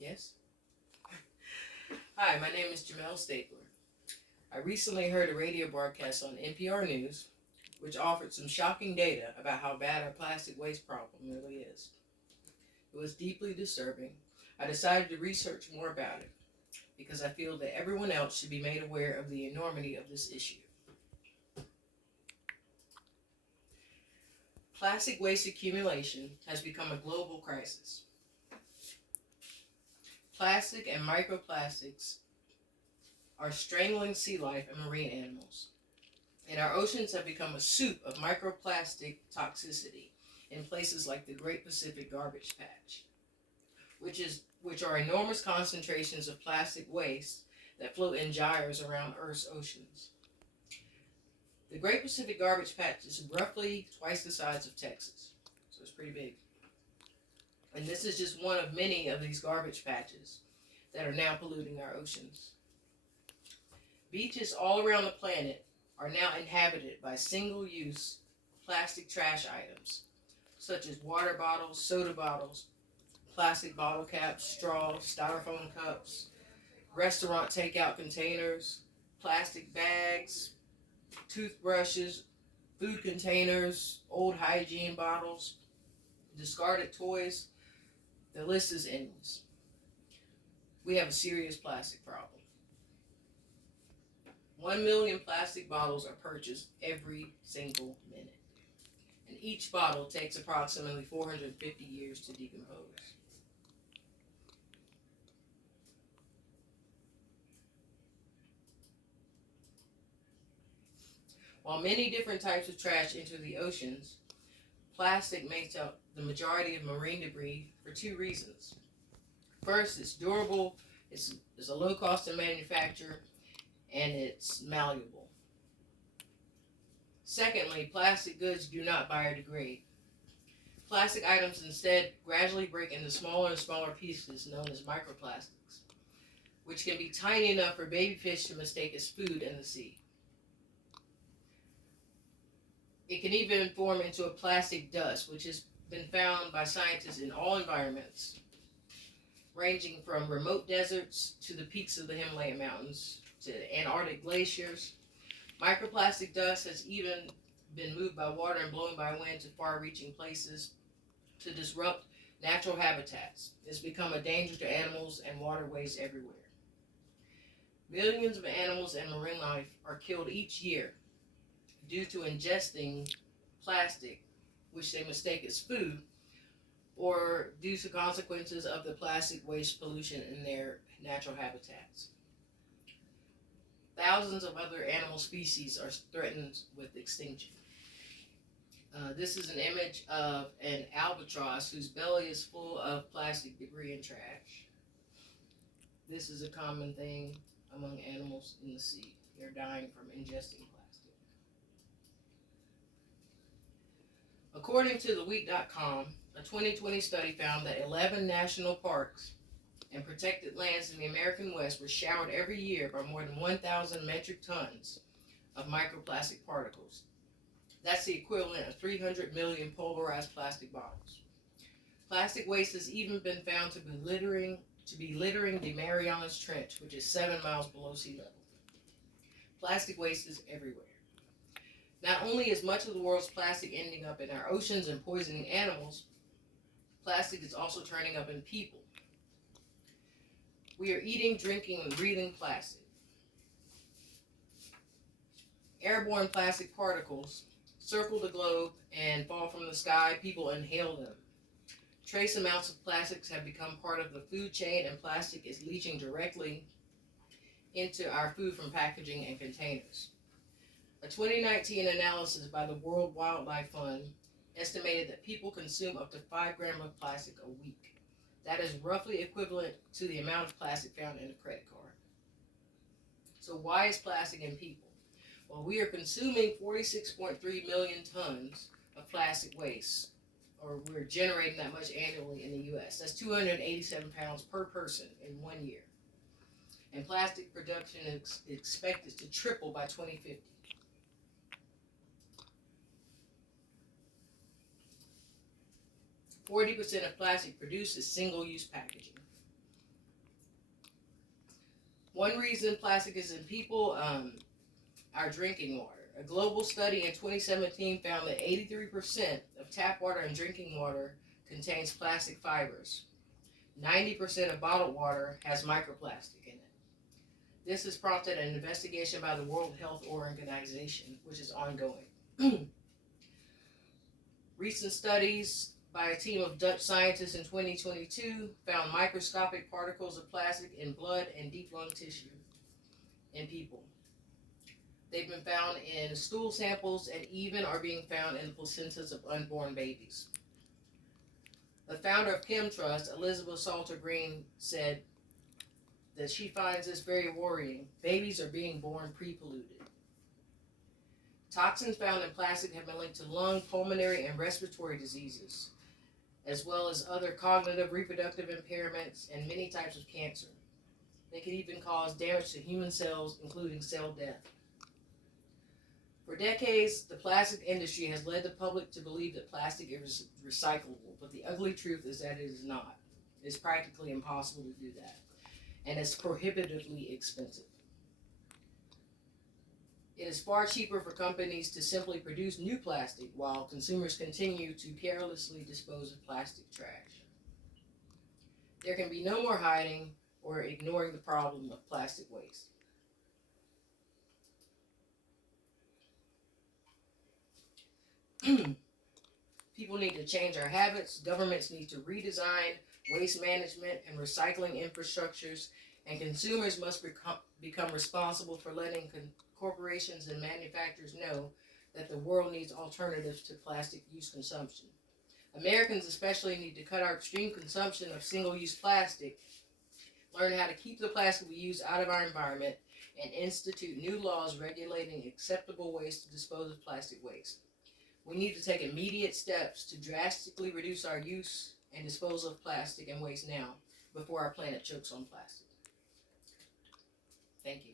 Yes? Hi, my name is Jamel Stapler. I recently heard a radio broadcast on NPR News which offered some shocking data about how bad our plastic waste problem really is. It was deeply disturbing. I decided to research more about it because I feel that everyone else should be made aware of the enormity of this issue. Plastic waste accumulation has become a global crisis. Plastic and microplastics are strangling sea life and marine animals. And our oceans have become a soup of microplastic toxicity in places like the Great Pacific Garbage Patch, which are enormous concentrations of plastic waste that float in gyres around Earth's oceans. The Great Pacific Garbage Patch is roughly twice the size of Texas, so it's pretty big. And this is just one of many of these garbage patches that are now polluting our oceans. Beaches all around the planet are now inhabited by single-use plastic trash items, such as water bottles, soda bottles, plastic bottle caps, straws, styrofoam cups, restaurant takeout containers, plastic bags, toothbrushes, food containers, old hygiene bottles, discarded toys. The list is endless. We have a serious plastic problem. 1 million plastic bottles are purchased every single minute, and each bottle takes approximately 450 years to decompose. While many different types of trash enter the oceans, plastic makes up the majority of marine debris for two reasons. First, it's durable, it's a low cost to manufacture, and it's malleable. Secondly, plastic goods do not biodegrade. Plastic items instead gradually break into smaller and smaller pieces known as microplastics, which can be tiny enough for baby fish to mistake as food in the sea. It can even form into a plastic dust, which has been found by scientists in all environments, ranging from remote deserts to the peaks of the Himalaya mountains to Antarctic glaciers. Microplastic dust has even been moved by water and blown by wind to far-reaching places to disrupt natural habitats. It's become a danger to animals and waterways everywhere. Millions of animals and marine life are killed each year due to ingesting plastic, which they mistake as food, or due to consequences of the plastic waste pollution in their natural habitats. Thousands of other animal species are threatened with extinction. This is an image of an albatross whose belly is full of plastic debris and trash. This is a common thing among animals in the sea. They're dying from ingesting plastic. According to theweek.com, a 2020 study found that 11 national parks and protected lands in the American West were showered every year by more than 1,000 metric tons of microplastic particles. That's the equivalent of 300 million pulverized plastic bottles. Plastic waste has even been found to be littering the Marianas Trench, which is 7 miles below sea level. Plastic waste is everywhere. Not only is much of the world's plastic ending up in our oceans and poisoning animals, plastic is also turning up in people. We are eating, drinking, and breathing plastic. Airborne plastic particles circle the globe and fall from the sky. People inhale them. Trace amounts of plastics have become part of the food chain, and plastic is leaching directly into our food from packaging and containers. A 2019 analysis by the World Wildlife Fund estimated that people consume up to 5 grams of plastic a week. That is roughly equivalent to the amount of plastic found in a credit card. So why is plastic in people? Well, we are consuming 46.3 million tons of plastic waste, or we're generating that much annually in the U.S. That's 287 pounds per person in 1 year. And plastic production is expected to triple by 2050. 40% of plastic produced is single-use packaging. One reason plastic is in people, our drinking water. A global study in 2017 found that 83% of tap water and drinking water contains plastic fibers. 90% of bottled water has microplastic in it. This has prompted an investigation by the World Health Organization, which is ongoing. Recent studies by a team of Dutch scientists in 2022 found microscopic particles of plastic in blood and deep lung tissue in people. They've been found in stool samples and even are being found in the placentas of unborn babies. The founder of ChemTrust, Elizabeth Salter Green, said that she finds this very worrying. Babies are being born pre-polluted. Toxins found in plastic have been linked to lung, pulmonary, and respiratory diseases, as well as other cognitive, reproductive impairments, and many types of cancer. They can even cause damage to human cells, including cell death. For decades, the plastic industry has led the public to believe that plastic is recyclable, but the ugly truth is that it is not. It's practically impossible to do that, and it's prohibitively expensive. It is far cheaper for companies to simply produce new plastic while consumers continue to carelessly dispose of plastic trash. There can be no more hiding or ignoring the problem of plastic waste. People need to change our habits. Governments need to redesign waste management and recycling infrastructures, and consumers must become responsible for letting corporations and manufacturers know that the world needs alternatives to plastic use consumption. Americans especially need to cut our extreme consumption of single-use plastic, learn how to keep the plastic we use out of our environment, and institute new laws regulating acceptable ways to dispose of plastic waste. We need to take immediate steps to drastically reduce our use and disposal of plastic and waste now, before our planet chokes on plastic. Thank you.